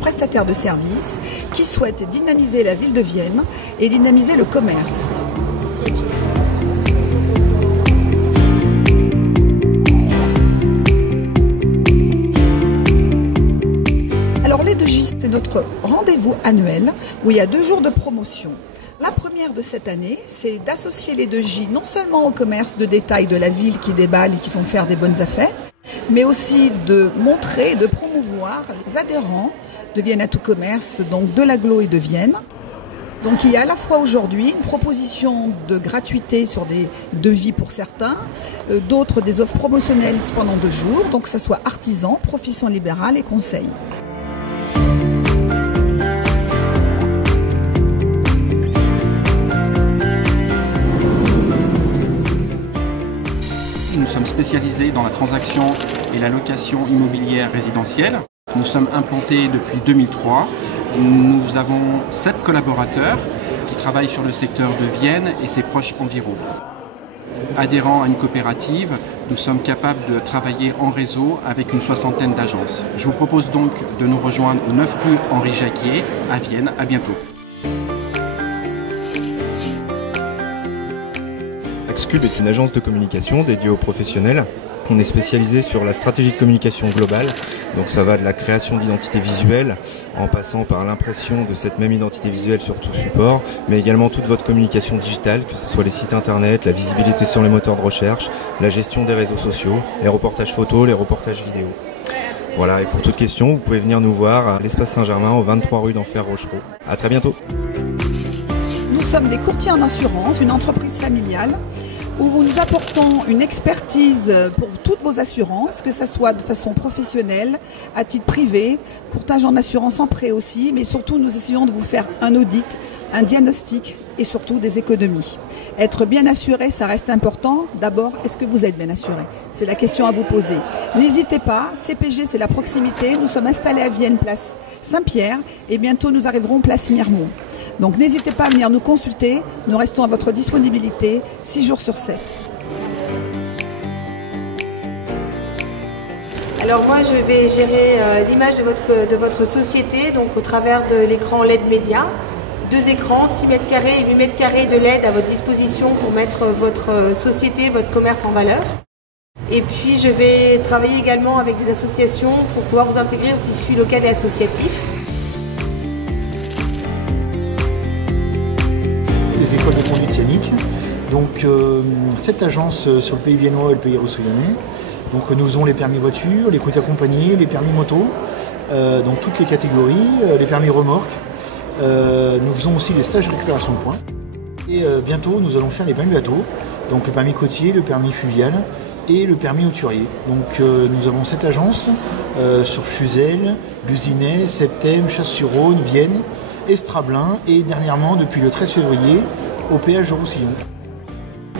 prestataire de services qui souhaite dynamiser la ville de Vienne et dynamiser le commerce. Alors les 2J, c'est notre rendez-vous annuel où il y a 2 jours de promotion. La première de cette année, c'est d'associer les 2J non seulement au commerce de détail de la ville qui déballe et qui font faire des bonnes affaires, mais aussi de montrer et de promouvoir les adhérents de Vienne à tout commerce, donc de l'agglo et de Vienne. Donc il y a à la fois aujourd'hui une proposition de gratuité sur des devis pour certains, d'autres des offres promotionnelles pendant 2 jours, donc que ce soit artisans, profession libérale et conseil. Nous sommes spécialisés dans la transaction et la location immobilière résidentielle. Nous sommes implantés depuis 2003. Nous avons 7 collaborateurs qui travaillent sur le secteur de Vienne et ses proches environs. Adhérents à une coopérative, nous sommes capables de travailler en réseau avec une 60aine d'agences. Je vous propose donc de nous rejoindre au 9 rue Henri Jacquier à Vienne. À bientôt. Axcube est une agence de communication dédiée aux professionnels. On est spécialisé sur la stratégie de communication globale, donc ça va de la création d'identité visuelle en passant par l'impression de cette même identité visuelle sur tout support, mais également toute votre communication digitale, que ce soit les sites internet, la visibilité sur les moteurs de recherche, la gestion des réseaux sociaux, les reportages photos, les reportages vidéo. Voilà, et pour toute question, vous pouvez venir nous voir à l'Espace Saint-Germain, au 23 rue d'Enfer Rochereau. À très bientôt. Nous sommes des courtiers en assurance, une entreprise familiale, où nous apportons une expertise pour toutes vos assurances, que ce soit de façon professionnelle, à titre privé, courtage en assurance en prêt aussi, mais surtout nous essayons de vous faire un audit, un diagnostic et surtout des économies. Être bien assuré, ça reste important. D'abord, est-ce que vous êtes bien assuré? C'est la question à vous poser. N'hésitez pas, CPG c'est la proximité, nous sommes installés à Vienne, place Saint-Pierre, et bientôt nous arriverons place Miremont. Donc n'hésitez pas à venir nous consulter, nous restons à votre disponibilité 6 jours sur 7. Alors moi je vais gérer l'image de votre société donc au travers de l'écran LED Média. 2 écrans, 6 mètres carrés et 8 mètres carrés de LED à votre disposition pour mettre votre société, votre commerce en valeur. Et puis je vais travailler également avec des associations pour pouvoir vous intégrer au tissu local et associatif. Des écoles de conduite scénique. Donc cette agence sur le pays viennois et le pays roussillonnais. Donc nous faisons les permis voiture, les coûts accompagnés, les permis moto, donc toutes les catégories, les permis remorques. Nous faisons aussi des stages de récupération de points. Et bientôt nous allons faire les permis bateaux, donc le permis côtier, le permis fluvial et le permis hauturier. Donc nous avons cette agence sur Chuzelle, Luzinay, Septem, Chasse-sur-Rhône, Vienne, Estrablin et dernièrement depuis le 13 février au péage de Roussillon.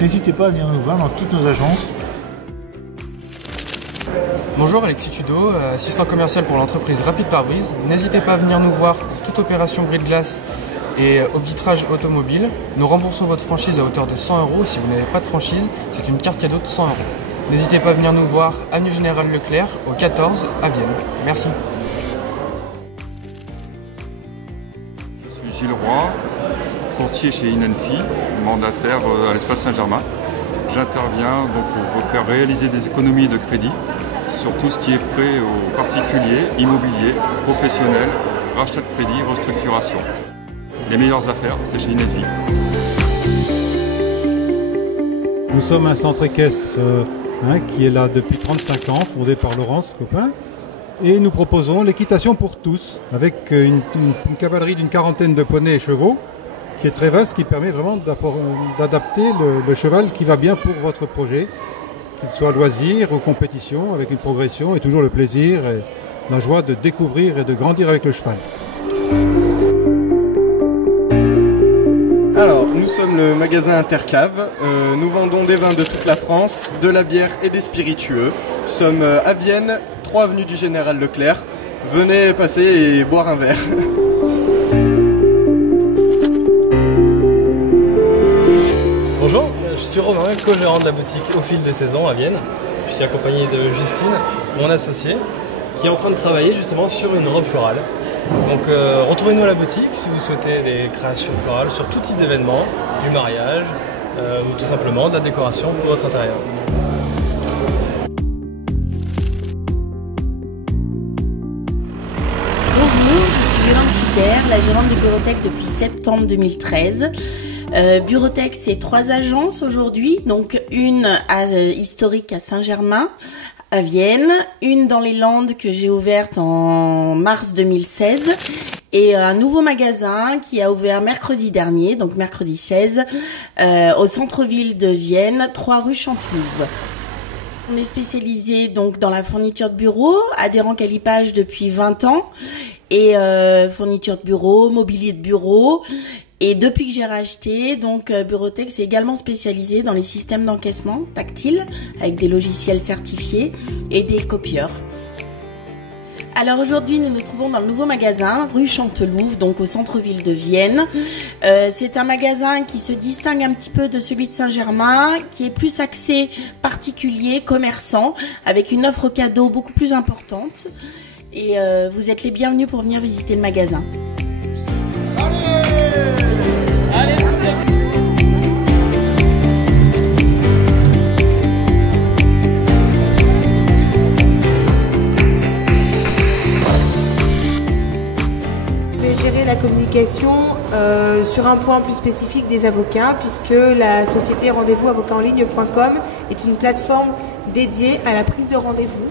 N'hésitez pas à venir nous voir dans toutes nos agences. Bonjour, Alexis Tudo, assistant commercial pour l'entreprise Rapide Pare-Brise. N'hésitez pas à venir nous voir pour toute opération brise-glace et au vitrage automobile. Nous remboursons votre franchise à hauteur de 100 €. Si vous n'avez pas de franchise, c'est une carte cadeau de 100 €. N'hésitez pas à venir nous voir avenue Général Leclerc au 14 à Vienne. Merci. Je suis Gilles Roy, courtier chez Inenfi, mandataire à l'Espace Saint-Germain. J'interviens donc pour vous faire réaliser des économies de crédit sur tout ce qui est prêt aux particuliers, immobilier, professionnel, rachat de crédit, restructuration. Les meilleures affaires, c'est chez Inenfi. Nous sommes un centre équestre qui est là depuis 35 ans, fondé par Laurence Copin. Et nous proposons l'équitation pour tous, avec une cavalerie d'une 40aine de poneys et chevaux, qui est très vaste, qui permet vraiment d'adapter le cheval qui va bien pour votre projet, qu'il soit loisir ou compétition, avec une progression et toujours le plaisir et la joie de découvrir et de grandir avec le cheval. Alors, nous sommes le magasin Intercave. Nous vendons des vins de toute la France, de la bière et des spiritueux. Nous sommes à Vienne, 3 avenue du Général Leclerc. Venez passer et boire un verre. Bonjour, je suis Romain, co-gérant de la boutique Au Fil des Saisons à Vienne. Je suis accompagné de Justine, mon associée, qui est en train de travailler justement sur une robe florale. Donc retrouvez-nous à la boutique si vous souhaitez des créations florales sur tout type d'événements, du mariage ou tout simplement de la décoration pour votre intérieur. Bonjour, je suis Yolande Sutter, la gérante de Burotech depuis septembre 2013. Burotech, c'est 3 agences aujourd'hui, donc une historique à Saint-Germain, à Vienne, une dans les Landes que j'ai ouverte en mars 2016 et un nouveau magasin qui a ouvert mercredi dernier, donc mercredi 16, au centre-ville de Vienne, 3 rue Chantelouve. On est spécialisé donc dans la fourniture de bureau, adhérent Calipage depuis 20 ans et fourniture de bureau, mobilier de bureau. Et depuis que j'ai racheté, donc Burotech s'est également spécialisé dans les systèmes d'encaissement tactiles avec des logiciels certifiés et des copieurs. Alors aujourd'hui, nous nous trouvons dans le nouveau magasin rue Chantelouve, donc au centre-ville de Vienne. C'est un magasin qui se distingue un petit peu de celui de Saint-Germain, qui est plus axé particulier, commerçant, avec une offre cadeau beaucoup plus importante. Et vous êtes les bienvenus pour venir visiter le magasin. Gérer la communication sur un point plus spécifique des avocats, puisque la société rendez-vous avocatenligne.com est une plateforme dédiée à la prise de rendez-vous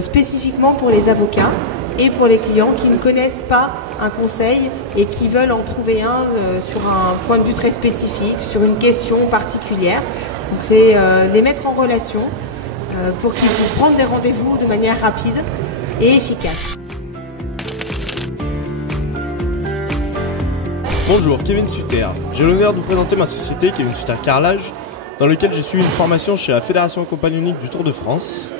spécifiquement pour les avocats et pour les clients qui ne connaissent pas un conseil et qui veulent en trouver un sur un point de vue très spécifique, sur une question particulière. Donc c'est les mettre en relation pour qu'ils puissent prendre des rendez-vous de manière rapide et efficace. Bonjour, Kevin Sutter. J'ai l'honneur de vous présenter ma société Kevin Sutter Carrelage, dans laquelle j'ai suivi une formation chez la Fédération compagnonique du Tour de France.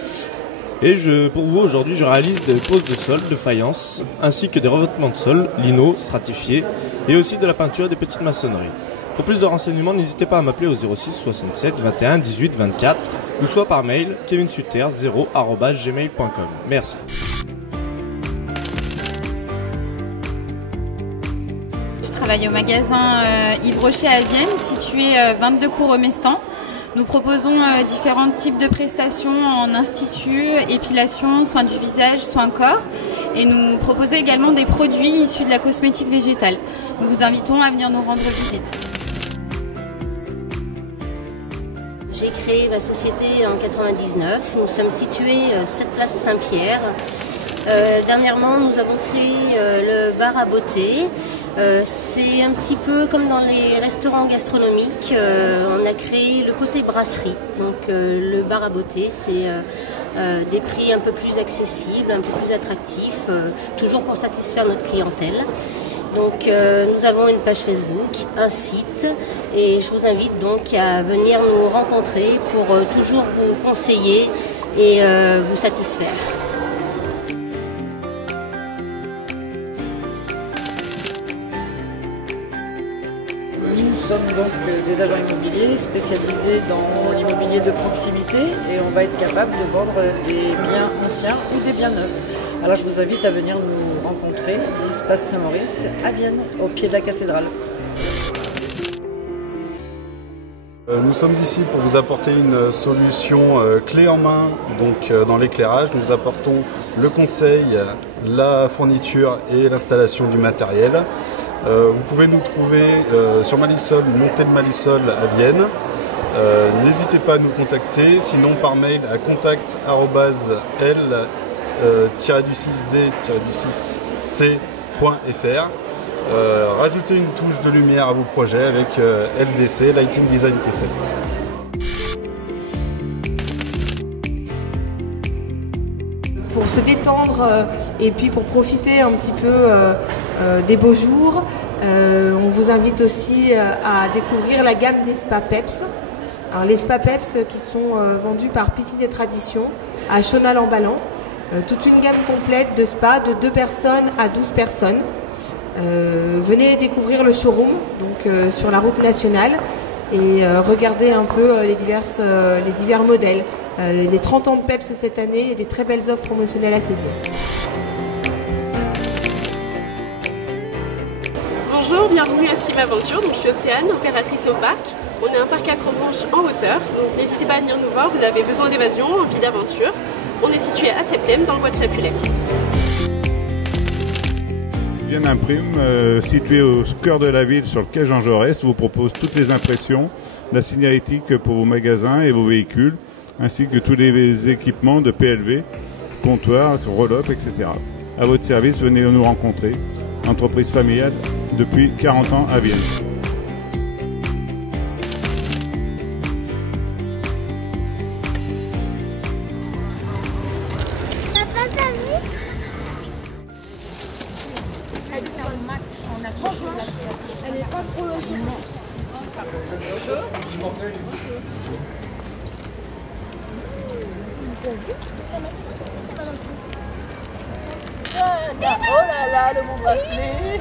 Et pour vous, aujourd'hui, je réalise des poses de sol, de faïence, ainsi que des revêtements de sol, lino, stratifiés, et aussi de la peinture et des petites maçonneries. Pour plus de renseignements, n'hésitez pas à m'appeler au 06 67 21 18 24 ou soit par mail kevinsutter0@gmail.com. Merci. Je travaille au magasin Yves Rocher à Vienne, situé 22 cours au Mestan. Nous proposons différents types de prestations en institut, épilation, soins du visage, soins corps. Et nous proposons également des produits issus de la cosmétique végétale. Nous vous invitons à venir nous rendre visite. J'ai créé ma société en 99. Nous sommes situés 7 place Saint-Pierre. Dernièrement, nous avons créé le bar à beauté. C'est un petit peu comme dans les restaurants gastronomiques, on a créé le côté brasserie. Donc le bar à beauté, c'est des prix un peu plus accessibles, un peu plus attractifs, toujours pour satisfaire notre clientèle. Donc nous avons une page Facebook, un site, et je vous invite donc à venir nous rencontrer pour toujours vous conseiller et vous satisfaire. Nous sommes donc des agents immobiliers spécialisés dans l'immobilier de proximité et on va être capable de vendre des biens anciens ou des biens neufs. Alors je vous invite à venir nous rencontrer 10 Place Saint-Maurice à Vienne, au pied de la cathédrale. Nous sommes ici pour vous apporter une solution clé en main donc, dans l'éclairage. Nous apportons le conseil, la fourniture et l'installation du matériel. Vous pouvez nous trouver sur Malisol, Montée de Malisol à Vienne. N'hésitez pas à nous contacter, sinon par mail à contact@l-6d-6c.fr. Rajoutez une touche de lumière à vos projets avec LDC, Lighting Design Concept. Pour se détendre et puis pour profiter un petit peu des beaux jours, on vous invite aussi à découvrir la gamme des spas Peps. Alors, les spas Peps qui sont vendus par Piscine et Tradition à Chonal-en-Ballan. Toute une gamme complète de spas de 2 personnes à 12 personnes. Venez découvrir le showroom donc, sur la route nationale et regardez un peu les divers modèles. Les 30 ans de Peps cette année et des très belles offres promotionnelles à saisir. Bonjour, bienvenue à Sim Aventure. Donc, je suis Océane, opératrice au parc. On est un parc accrobranche en hauteur, donc n'hésitez pas à venir nous voir, vous avez besoin d'évasion, envie d'aventure. On est situé à Septem, dans le bois de Chapulet. Bien Imprime, situé au cœur de la ville sur le quai Jean Jaurès, vous propose toutes les impressions, la signalétique pour vos magasins et vos véhicules, ainsi que tous les équipements de PLV, comptoirs, roll-up, etc. À votre service, venez nous rencontrer. Entreprise familiale depuis 40 ans à Vienne. Elle n'est pas trop longtemps. Oh là là, le bon bracelet.